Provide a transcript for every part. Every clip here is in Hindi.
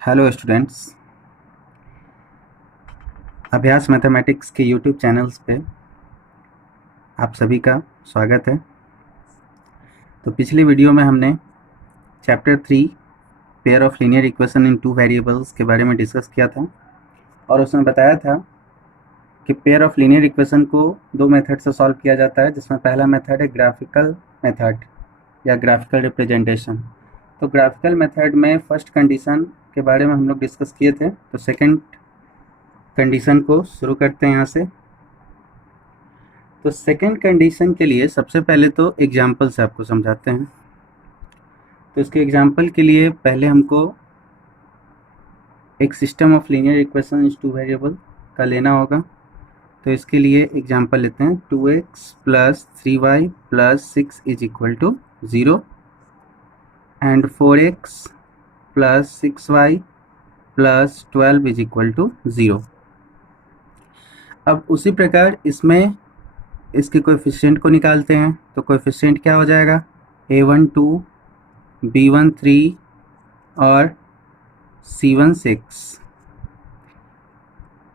हेलो स्टूडेंट्स, अभ्यास मैथमेटिक्स के यूट्यूब चैनल्स पे आप सभी का स्वागत है। तो पिछली वीडियो में हमने chapter 3 pair of linear equation in two variables के बारे में डिस्कस किया था और उसमें बताया था कि पेयर ऑफ लीनियर इक्वेशन को दो मेथड से सॉल्व किया जाता है, जिसमें पहला मेथड है ग्राफिकल मेथड या ग्राफिकल रिप्रेजेंटेशन। तो ग्राफिकल मेथड में फर्स्ट कंडीशन के बारे में हम लोग डिस्कस किए थे। तो सेकेंड कंडीशन को शुरू करते हैं यहाँ से। तो सेकेंड कंडीशन के लिए सबसे पहले तो एग्जाम्पल से आपको समझाते हैं। तो इसके एग्जाम्पल के लिए पहले हमको एक system of linear equation is two variable का लेना होगा। तो इसके लिए एग्जाम्पल लेते हैं 2x plus 3y plus 6 is equal to 0 and 4x plus 6y plus 12 is equal to 0। अब उसी प्रकार इसमें इसके कोएफिशिएंट को निकालते हैं। तो कोएफिशिएंट क्या हो जाएगा, a1 2, b1 3 और c1 6,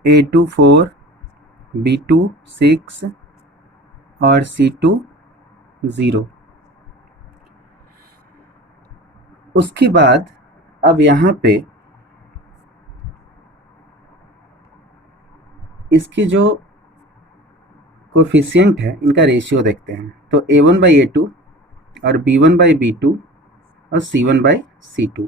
a2 4, b2 6 और c2 0। उसके बाद अब यहाँ पे इसकी जो कोफिशिएंट है इनका रेशियो देखते हैं। तो a1 बाई a2 और b1 बाई b2 और c1 बाई c2।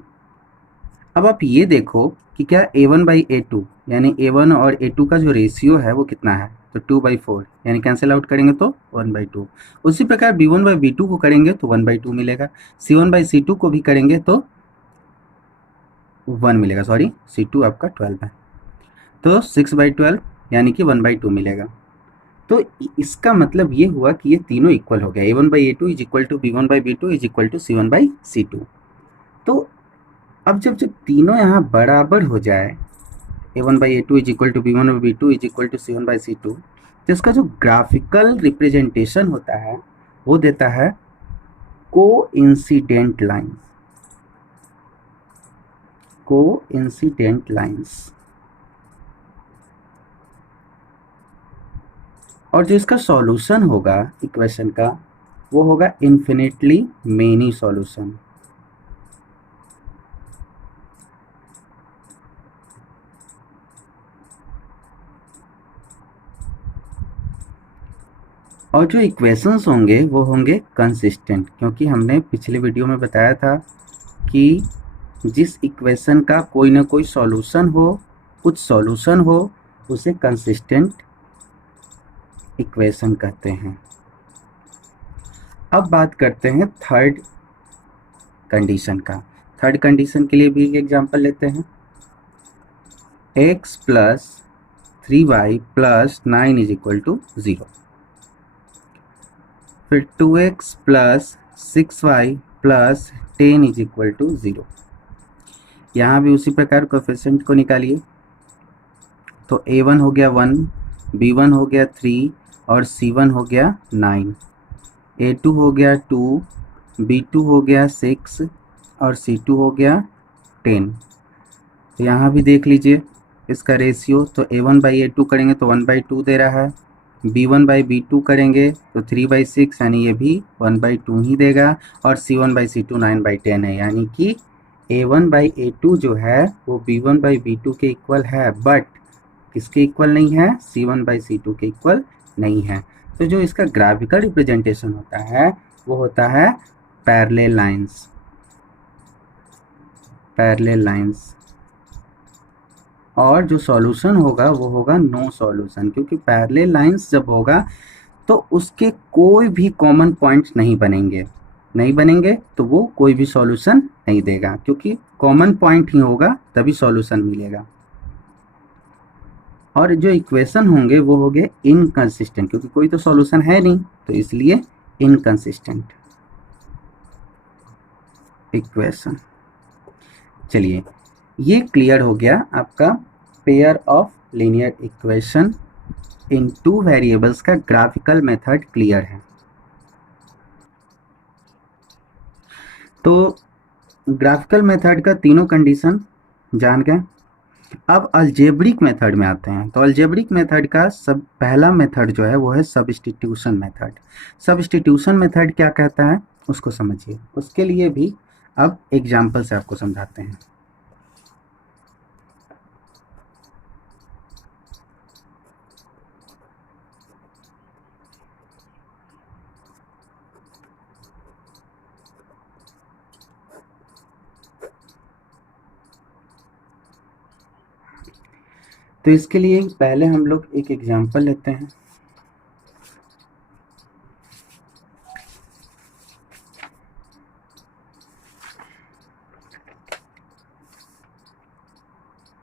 अब आप ये देखो कि क्या a1 बाई a2 यानी a1 और a2 का जो रेशियो है वो कितना है, तो 2/4 यानी कैंसिल आउट करेंगे तो 1/2। उसी प्रकार b1 बाई b2 को करेंगे तो 1/2 मिलेगा, c1 बाई c2 को भी करेंगे तो 1 मिलेगा, सॉरी c2 आपका 12 है, तो 6/12 यानी कि 1/2 मिलेगा। तो इसका मतलब ये हुआ कि ये तीनों इक्वल हो गया, a1 by a2 is equal to b1 by b2 is equal to c1 by c2। तो अब जब तीनों यहाँ बराबर हो जाए, a1 by a2 is equal to b1 by b2 is equal to c1 by c2, तो इसका जो ग्राफिकल रिप्रेजेंटेशन होता है वो देता है कोइंसिडेंट लाइन, कोइंसिडेंट लाइंस। और जो इसका सॉल्यूशन होगा इक्वेशन का वो होगा इन्फिनिटली मेनी सॉल्यूशन। और जो इक्वेशंस होंगे वो होंगे कंसिस्टेंट, क्योंकि हमने पिछले वीडियो में बताया था कि जिस इक्वेशन का कोई ना कोई सॉल्यूशन हो, कुछ सॉल्यूशन हो, उसे कंसिस्टेंट इक्वेशन कहते हैं। अब बात करते हैं थर्ड कंडीशन का। थर्ड कंडीशन के लिए भी एक एग्जांपल लेते हैं, x plus 3y plus 9 is equal to 0। फिर 2x plus 6y plus 10 is equal to 0। यहाँ भी उसी प्रकार कोएफिशिएंट को निकालिए। तो a1 हो गया 1, b1 हो गया 3 और c1 हो गया 9, a2 हो गया 2, b2 हो गया 6 और c2 हो गया 10। तो यहाँ भी देख लीजिए इसका रेशियो। तो a1 बाई a2 करेंगे तो 1/2 दे रहा है, b1 बाई b2 करेंगे तो 3/6 यानी ये भी 1/2 ही देगा, और c1 बाई c2 9/10 है, यानी कि a1 बाई a2 जो है वो b1 बाई b2 के इक्वल है, बट किसके इक्वल नहीं है, c1 बाई c2 के इक्वल नहीं है। तो जो इसका ग्राफिकल रिप्रेजेंटेशन होता है वो होता है पैरेलल लाइंस, पैरेलल लाइंस। और जो सॉल्यूशन होगा वो होगा नो सॉल्यूशन, क्योंकि पैरेलल लाइंस जब होगा तो उसके कोई भी कॉमन पॉइंट्स नहीं बनेंगे तो वो कोई भी सॉल्यूशन नहीं देगा, क्योंकि कॉमन पॉइंट ही होगा तभी सॉल्यूशन मिलेगा। और जो इक्वेशन होंगे वो होंगे इनकंसिस्टेंट, क्योंकि कोई तो सॉल्यूशन है नहीं, तो इसलिए इनकंसिस्टेंट इक्वेशन। चलिए, ये क्लियर हो गया आपका pair of linear equation in two variables का ग्राफिकल मेथड क्लियर है। तो ग्राफिकल मेथड का तीनों कंडीशन जान गए। अब अलजेब्रिक मेथड में आते हैं। तो अलजेब्रिक मेथड का सब पहला मेथड जो है वो है सब्स्टिट्यूशन मेथड। सब्स्टिट्यूशन मेथड क्या कहता है उसको समझिए। उसके लिए भी अब एग्जाम्पल से आपको समझाते हैं। तो इसके लिए पहले हम लोग एक एग्जाम्पल लेते हैं।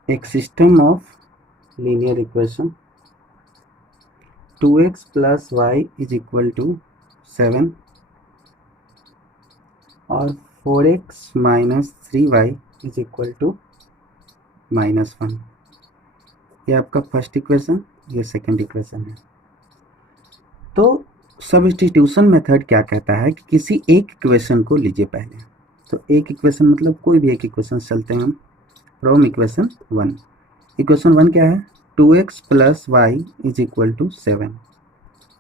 एक system of linear equation 2x plus y is equal to 7 और 4x minus 3y is equal to -1। ये आपका फर्स्ट इक्वेशन, ये सेकंड इक्वेशन है। तो सब्स्टिट्यूशन मेथड क्या कहता है कि किसी एक इक्वेशन को लीजिए पहले। तो एक इक्वेशन मतलब कोई भी एक इक्वेशन चलते हैं हम फ्रॉम इक्वेशन 1। इक्वेशन 1 क्या है 2x plus y is equal to 7।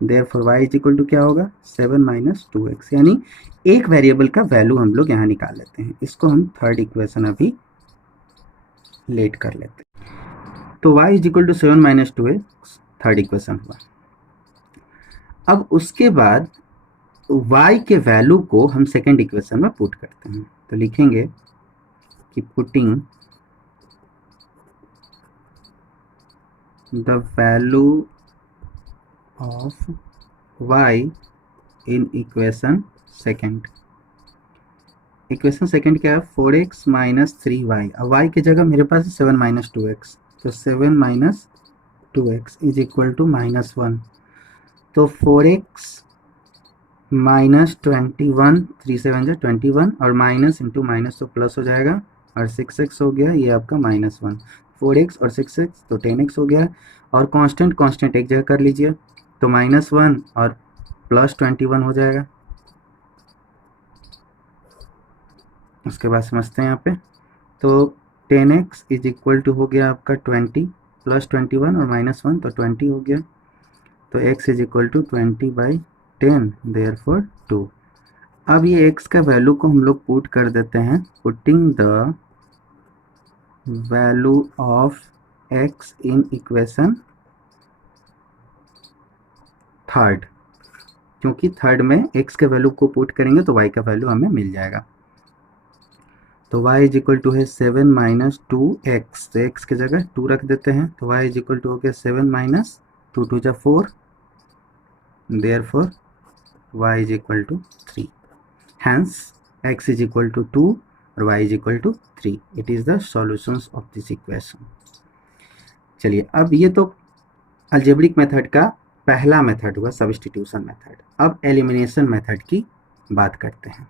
Therefore y is equal to क्या होगा 7 माइनस 2x, यानी एक वेरिएबल का वैल्यू हम लोग यहाँ निकाल लेते हैं। इसको हम थर्ड इक्वेशन अभी लेट कर लेते हैं। तो y is equal to 7 minus 2x third equation हुआ। अब उसके बाद y के वैल्यू को हम सेकेंड इक्वेशन में पुट करते हैं। तो लिखेंगे कि putting the value of y in equation second. Equation second क्या है 4x माइनस 3y। अब y की जगह मेरे पास है 7 माइनस 2x, तो 7 minus 2x is equal to -1। तो 4x माइनस 21, 3 7 जा 21 और माइनस इंटू माइनस तो प्लस हो जाएगा और 6x हो गया, ये आपका -1। 4x और 6x तो 10x हो गया। और कांस्टेंट कांस्टेंट एक जगह कर लीजिए, तो -1 और प्लस 21 हो जाएगा। उसके बाद समझते हैं यहाँ पे। तो 10x इज इक्वल टू हो गया आपका 20 प्लस 21 और -1 तो 20 हो गया। तो x is equal to 20/10 therefore 2। अब ये x का वैल्यू को हम लोग पुट कर देते हैं। Putting the value of x in equation third, क्योंकि थर्ड में x के वैल्यू को पुट करेंगे तो y का वैल्यू हमें मिल जाएगा। तो y इज इक्वल टू है 7 माइनस 2x, तो x की जगह 2 रख देते हैं। तो y इज इक्वल टू हो गया 7 माइनस 2 2 जा 4, therefore y is equal to 3। Hence x is equal to 2 और y is equal to 3। It is the solutions of this equation. चलिए, अब ये तो अलजेब्रिक मेथड का पहला मेथड हुआ सब्स्टिट्यूशन मेथड। अब एलिमिनेशन मेथड की बात करते हैं।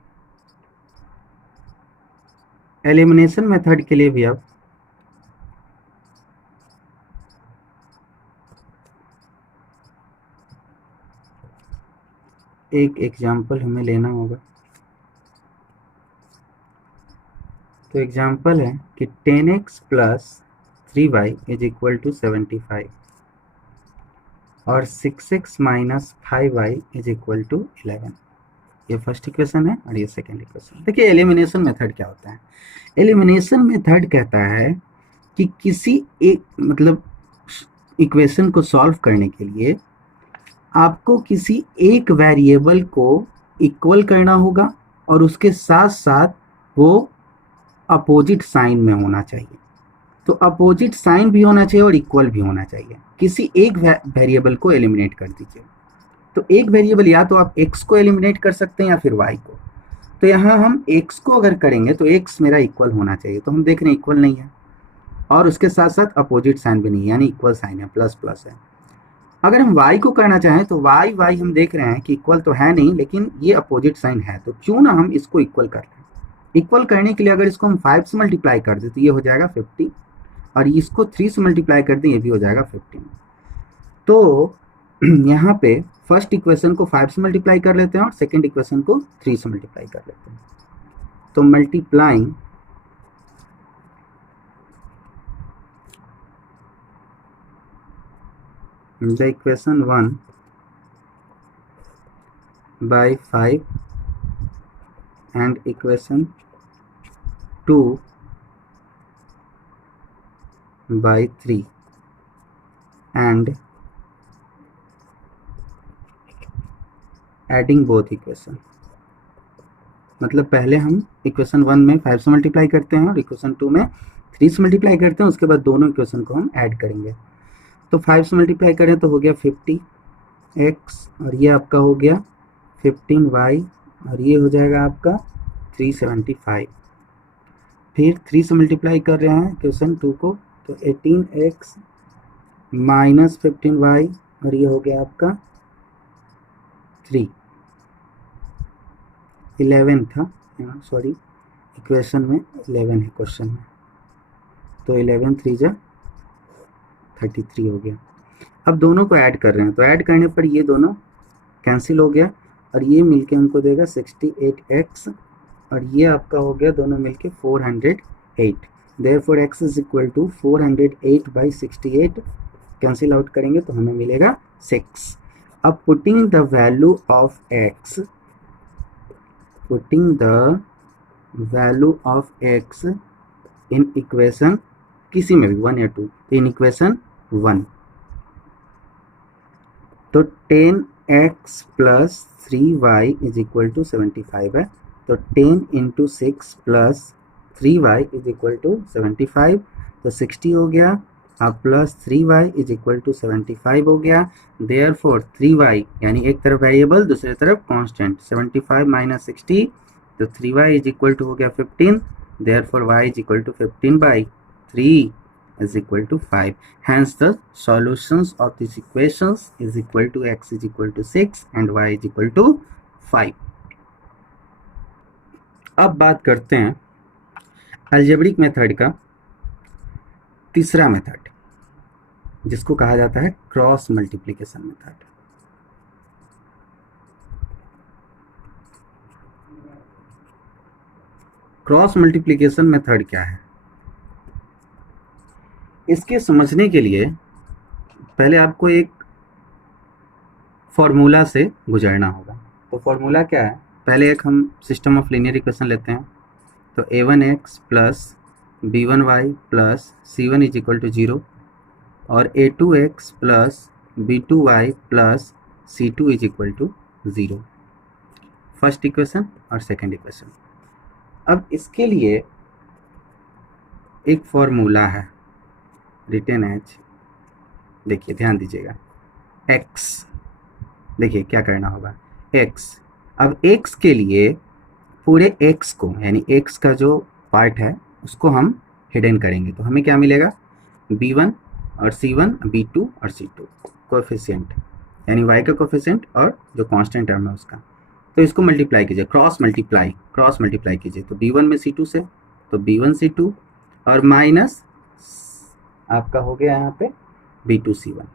एलिमिनेशन मेथड के लिए भी अब एक एग्जाम्पल हमें लेना होगा। तो एग्जाम्पल है कि 10x plus 3y is equal to 75 और 6x minus 5y is equal to 11। ये फर्स्ट इक्वेशन है और ये सेकेंड इक्वेशन। देखिए एलिमिनेशन मेथड क्या होता है। एलिमिनेशन मेथड कहता है कि किसी एक मतलब इक्वेशन को सॉल्व करने के लिए आपको किसी एक वेरिएबल को इक्वल करना होगा और उसके साथ साथ वो अपोजिट साइन में होना चाहिए। तो अपोजिट साइन भी होना चाहिए और इक्वल भी होना चाहिए। किसी एक वेरिएबल को एलिमिनेट कर दीजिए। तो एक वेरिएबल या तो आप x को एलिमिनेट कर सकते हैं या फिर y को। तो यहाँ हम x को अगर करेंगे तो x मेरा इक्वल होना चाहिए, तो हम देख रहे हैं इक्वल नहीं है और उसके साथ साथ अपोजिट साइन भी नहीं है, यानी इक्वल साइन है, प्लस प्लस है। अगर हम y को करना चाहें तो y हम देख रहे हैं कि इक्वल तो है नहीं, लेकिन ये अपोजिट साइन है, तो क्यों ना हम इसको इक्वल कर लें। इक्वल करने के लिए अगर इसको हम 5 से मल्टीप्लाई कर दें तो ये हो जाएगा 50 और इसको 3 से मल्टीप्लाई कर दें ये भी हो जाएगा 15। तो यहाँ पे फर्स्ट इक्वेशन को 5 से मल्टीप्लाई कर लेते हैं और सेकेंड इक्वेशन को 3 से मल्टीप्लाई कर लेते हैं। तो multiplying the equation 1 by 5 and equation 2 by 3 and adding both equation। मतलब पहले हम इक्वेशन 1 में 5 से मल्टीप्लाई करते हैं और इक्वेशन 2 में 3 से मल्टीप्लाई करते हैं, उसके बाद दोनों इक्वेशन को हम ऐड करेंगे। तो 5 से मल्टीप्लाई करें तो हो गया 50x और ये आपका हो गया 15y और ये हो जाएगा आपका 375। फिर 3 से मल्टीप्लाई कर रहे हैं इक्वेशन 2 को, तो 18x माइनस 15y और ये हो गया आपका 3। 11 था, सॉरी इक्वेशन में 11 है क्वेश्चन में, तो 11 3 जा 33 हो गया। अब दोनों को ऐड कर रहे हैं, तो ऐड करने पर ये दोनों कैंसिल हो गया और ये मिलके हमको देगा 68x और ये आपका हो गया दोनों मिलके 408। Therefore x is equal to 408 by 68, cancel out करेंगे तो हमें मिलेगा 6। अब putting the value of x, putting the value of x in equation किसी में भी 1 या 2, इन इक्वेशन 1, तो 10x plus 3y is equal to 75 है, तो 10 into 6 plus 3y is equal to 75, तो 60 हो गया। अब plus 3y is equal to 75 हो गया। देयरफॉर 3y यानी एक तरफ वेरिएबल दूसरी तरफ कांस्टेंट, 75 माइनस 60, तो 3y इज इक्वल टू हो गया 15। Therefore y is equal to 15 by 3 is equal to 5. Hence the solutions of these equations is equal to x is equal to 6 and y is equal to 5. अब बात करते हैं अलजेब्रिक मेथड का तीसरा मेथड, जिसको कहा जाता है cross multiplication method. Cross multiplication method क्या है, इसके समझने के लिए पहले आपको एक फॉर्मूला से गुजरना होगा। तो फॉर्मूला क्या है, पहले एक हम सिस्टम ऑफ लीनियर इक्वेशन लेते हैं, तो a1x plus b1y plus c1 is equal to 0 और a2x plus b2y plus c2 is equal to 0, first equation और सेकंड इक्वेशन। अब इसके लिए एक फॉर्मूला है रिटेन एज, देखिए ध्यान दीजिएगा, x, देखिए क्या करना होगा x। अब x के लिए पूरे x को यानी x का जो पार्ट है उसको हम हिडन करेंगे, तो हमें क्या मिलेगा b1 और c1, b2 और c2 कोएफिशिएंट यानी y का कोएफिशिएंट और जो कांस्टेंट टर्म है उसका, तो इसको मल्टीप्लाई कीजिए, क्रॉस मल्टीप्लाई कीजिए, तो b1 में c2 से तो b1 c2 और माइनस आपका हो गया यहाँ पे b2 c1।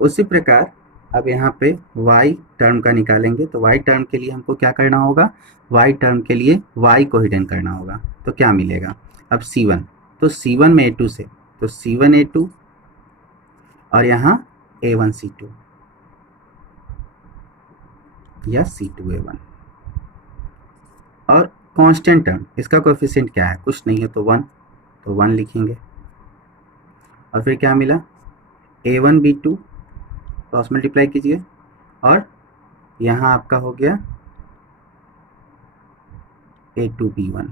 उसी प्रकार अब यहाँ पे y टर्म का निकालेंगे, तो y टर्म के लिए हमको क्या करना होगा, y टर्म के लिए y को हिडन करना होगा, तो क्या मिलेगा अब c1, तो c1 में a2 से तो c1 a2 और यहाँ a1 c2 या c2 a1 और कांस्टेंट टर्म, इसका कोएफिशिएंट क्या है, कुछ नहीं है तो 1, तो 1 लिखेंगे और फिर क्या मिला a1 b2 क्रॉस मल्टीप्लाई कीजिए और यहाँ आपका हो गया a2 b1।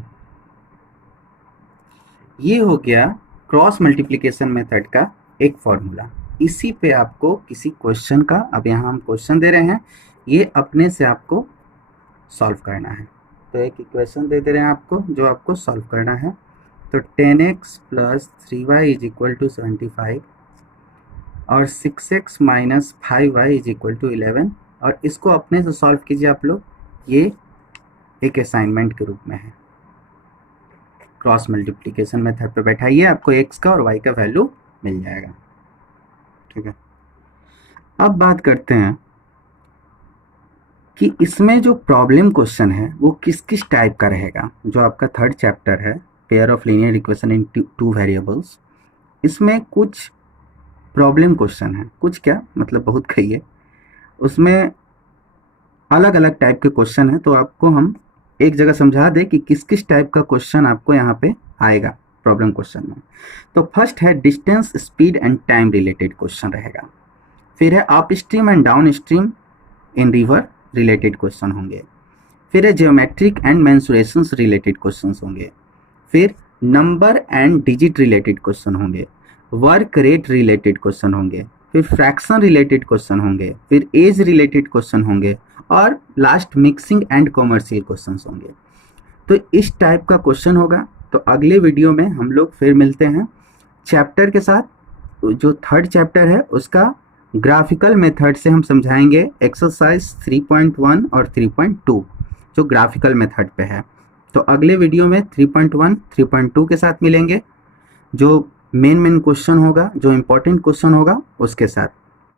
ये हो गया क्रॉस मल्टीप्लिकेशन मेथड का एक फॉर्मूला। इसी पे आपको किसी क्वेश्चन का, अब यहाँ हम क्वेश्चन दे रहे हैं, ये अपने से आपको सॉल्व करना है। तो एक इक्वेशन दे रहे हैं आपको जो आपको सॉल्व करना है, तो 10x plus 3y is equal to 75 और 6x minus 5y is equal to 11, और इसको अपने से सॉल्व कीजिए आप लोग, ये एक असाइनमेंट के रूप में है। क्रॉस मल्टीप्लिकेशन मेथड पे बैठाइए, आपको x का और y का वैल्यू मिल जाएगा, ठीक है। अब बात करते हैं कि इसमें जो प्रॉब्लम क्वेश्चन है वो किस किस टाइप का रहेगा। जो आपका थर्ड चैप्टर है pair of linear equation in two variables, इसमें कुछ प्रॉब्लम क्वेश्चन है, कुछ क्या मतलब बहुत कही है, उसमें अलग अलग टाइप के क्वेश्चन है। तो आपको हम एक जगह समझा दें कि किस किस टाइप का क्वेश्चन आपको यहाँ पे आएगा प्रॉब्लम क्वेश्चन में। तो फर्स्ट है distance, speed and time related question रहेगा। फिर है up stream and down stream in river related question होंगे। फिर है जियोमेट्रिक एंड मेंसुरेशंस रिलेटेड क्वेश्चंस होंगे। फिर number and digit related question होंगे। वर्क रेट रिलेटेड क्वेश्चन होंगे। फिर फ्रैक्शन रिलेटेड क्वेश्चन होंगे। फिर एज रिलेटेड क्वेश्चन होंगे और last mixing and commercial questions होंगे। तो इस टाइप का क्वेश्चन होगा। तो अगले वीडियो में हम लोग फिर मिलते हैं चैप्टर के साथ। जो थर्ड चैप्टर है उसका ग्राफिकल मेथड से हम समझाएंगे एक्सरसाइज 3.1 और 3.2 जो ग्राफिकल मेथड पे है। तो अगले वीडियो में 3.1 3.2 के साथ मिलेंगे, जो मेन क्वेश्चन होगा, जो इम्पोर्टेंट क्वेश्चन होगा उसके साथ।